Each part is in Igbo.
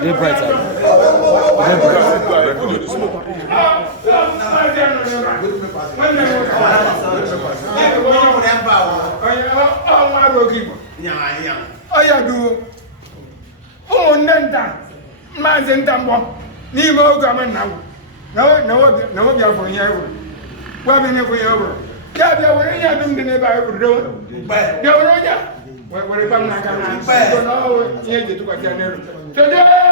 They bright. Oh, yeah, do. Oh, Nanda, Mazin Tambo, Nemo Gaman now. No, you're for you. Well, we never over. Yeah, you're wearing your doom in the Bible. But you're right. Where if I'm not going to say, you took a general. Today!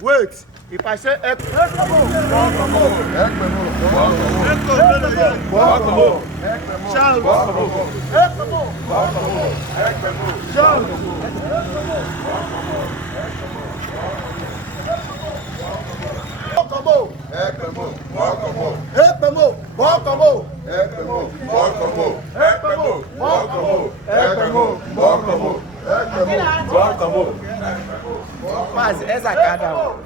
Wait, if I say mas essa cada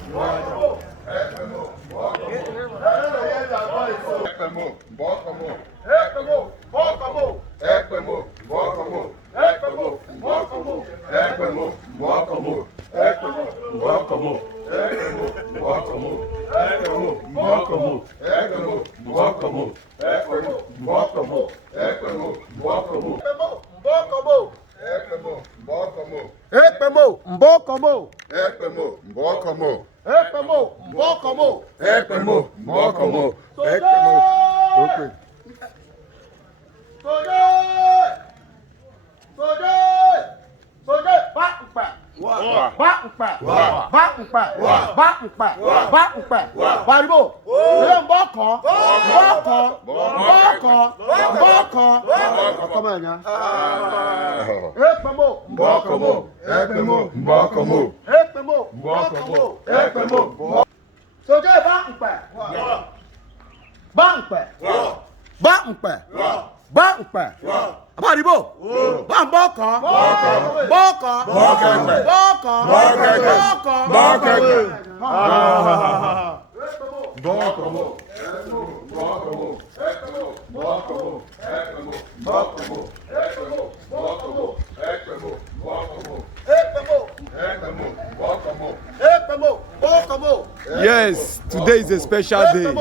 Yes, today is a special day.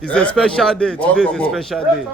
It's a special day. Today is a special day.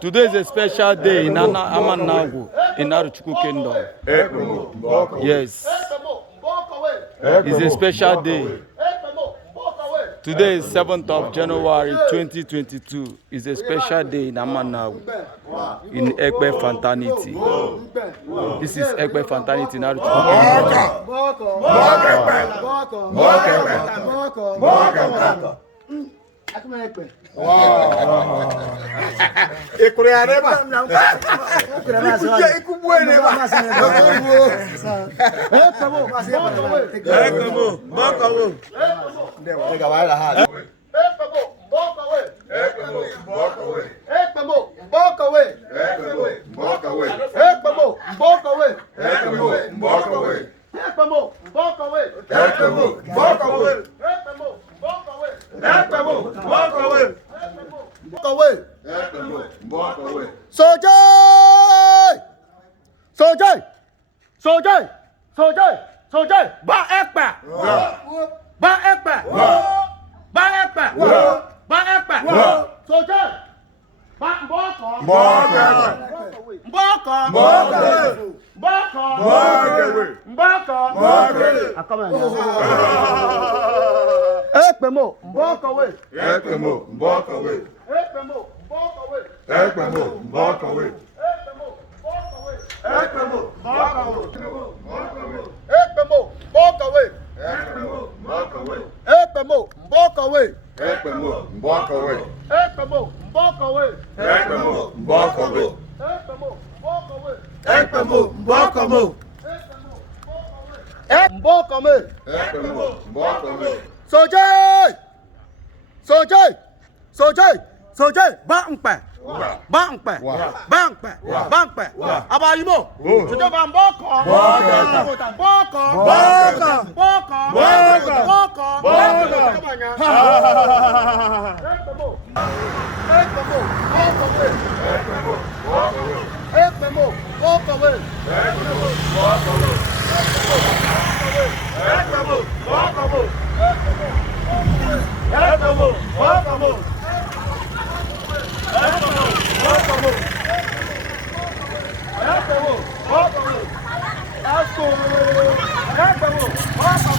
Today is a special day in Amannagwu in Arochukwu Kingdom. Yes. It's a special day. Today is 7th of January 2022. It's a special day in Amannagwu in Ekpe Fraternity. This is Ekpe Fraternity in Arochukwu Kingdom.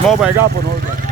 Small boy, gap on hold.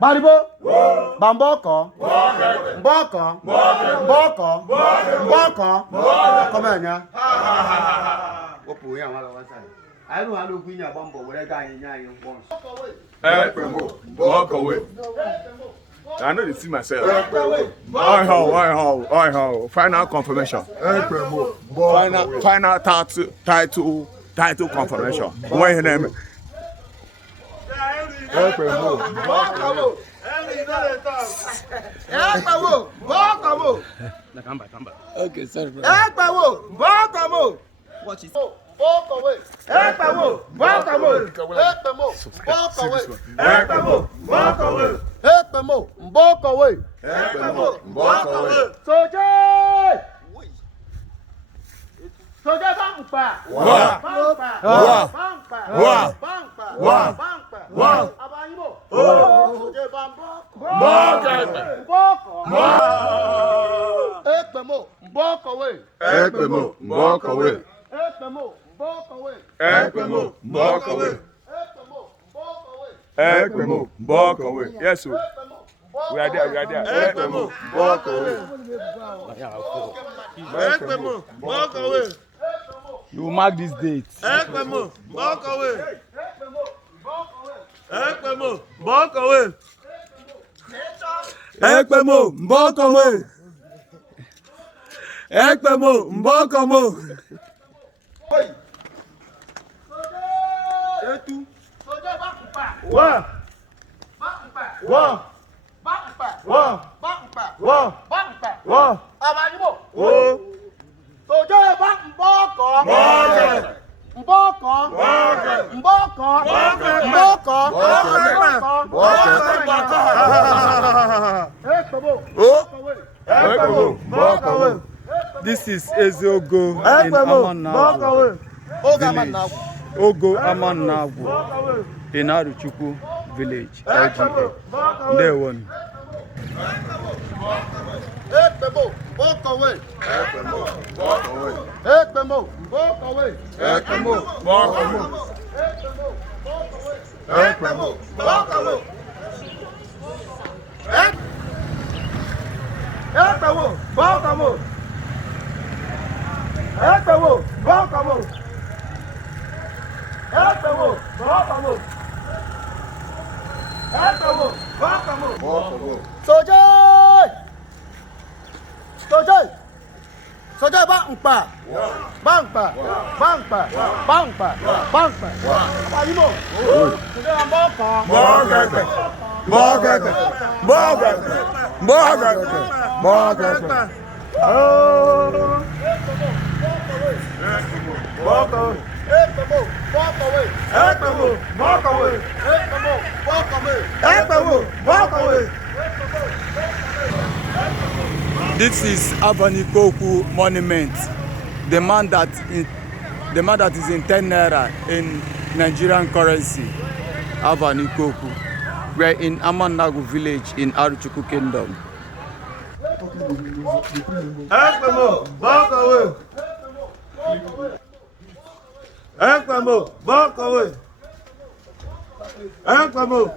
Baribo. Bamboko. Boko. Boko. Boko. Come on, yeah. What we are one side. I don't have to a bumble where a guy in your Walk away. I know they see myself. I final confirmation. Final title confirmation. What your name? Okay, sorry, bro. Watch it. Walk away. Walk away. Walk away. Walk away. Walk away. Soldier. Soldier bangpa. Abayimo. Soldier bamboko. Walk away. Walk away. Walk away. Walk away. Walk away. Yes, sir. We are there. Walk away. Walk away. You will mark this date. Walk away. Walk away. This is Ezeogo in Amannagwu Village. Ogo Amannagwu in Arochukwu Village, LGA. There one. Walk away. Walk away. Walk away. Soldier bangpa. Abayimo. Soldier This is Arochukwu monument. The man that is in 10 naira in Nigerian currency. Arochukwu. We are in Amannagwu Village in Arochukwu Kingdom. Walk away. Walk away.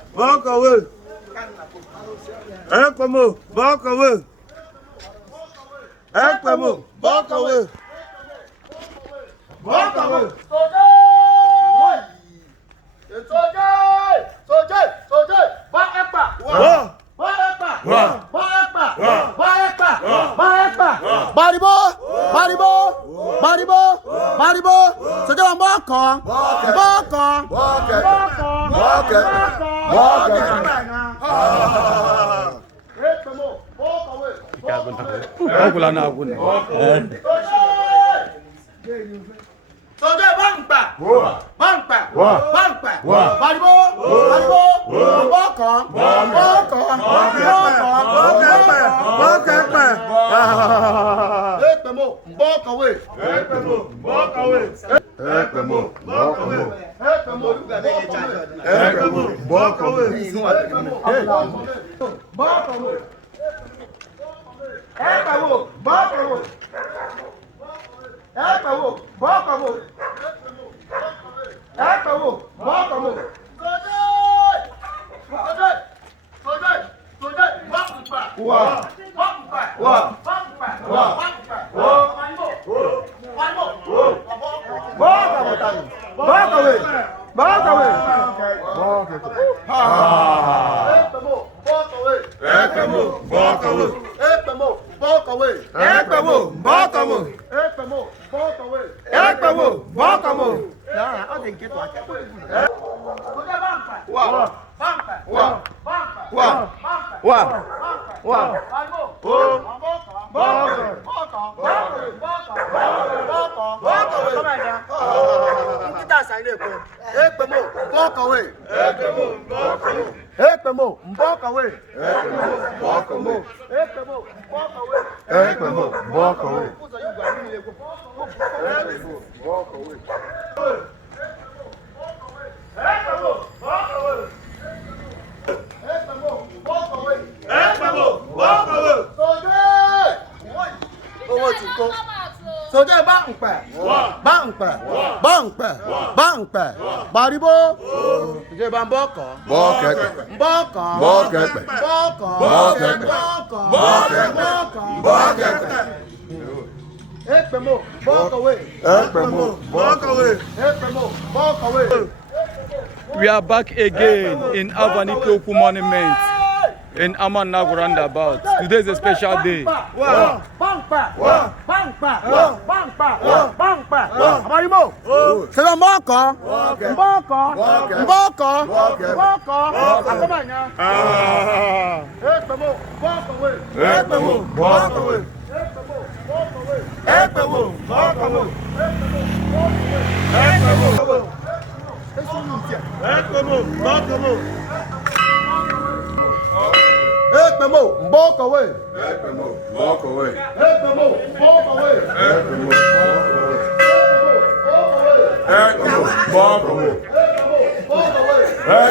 Walk away. Walk away. We are back again in Arochukwu Monument in Amannagwu roundabout. Today is a special day.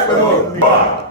Walk away.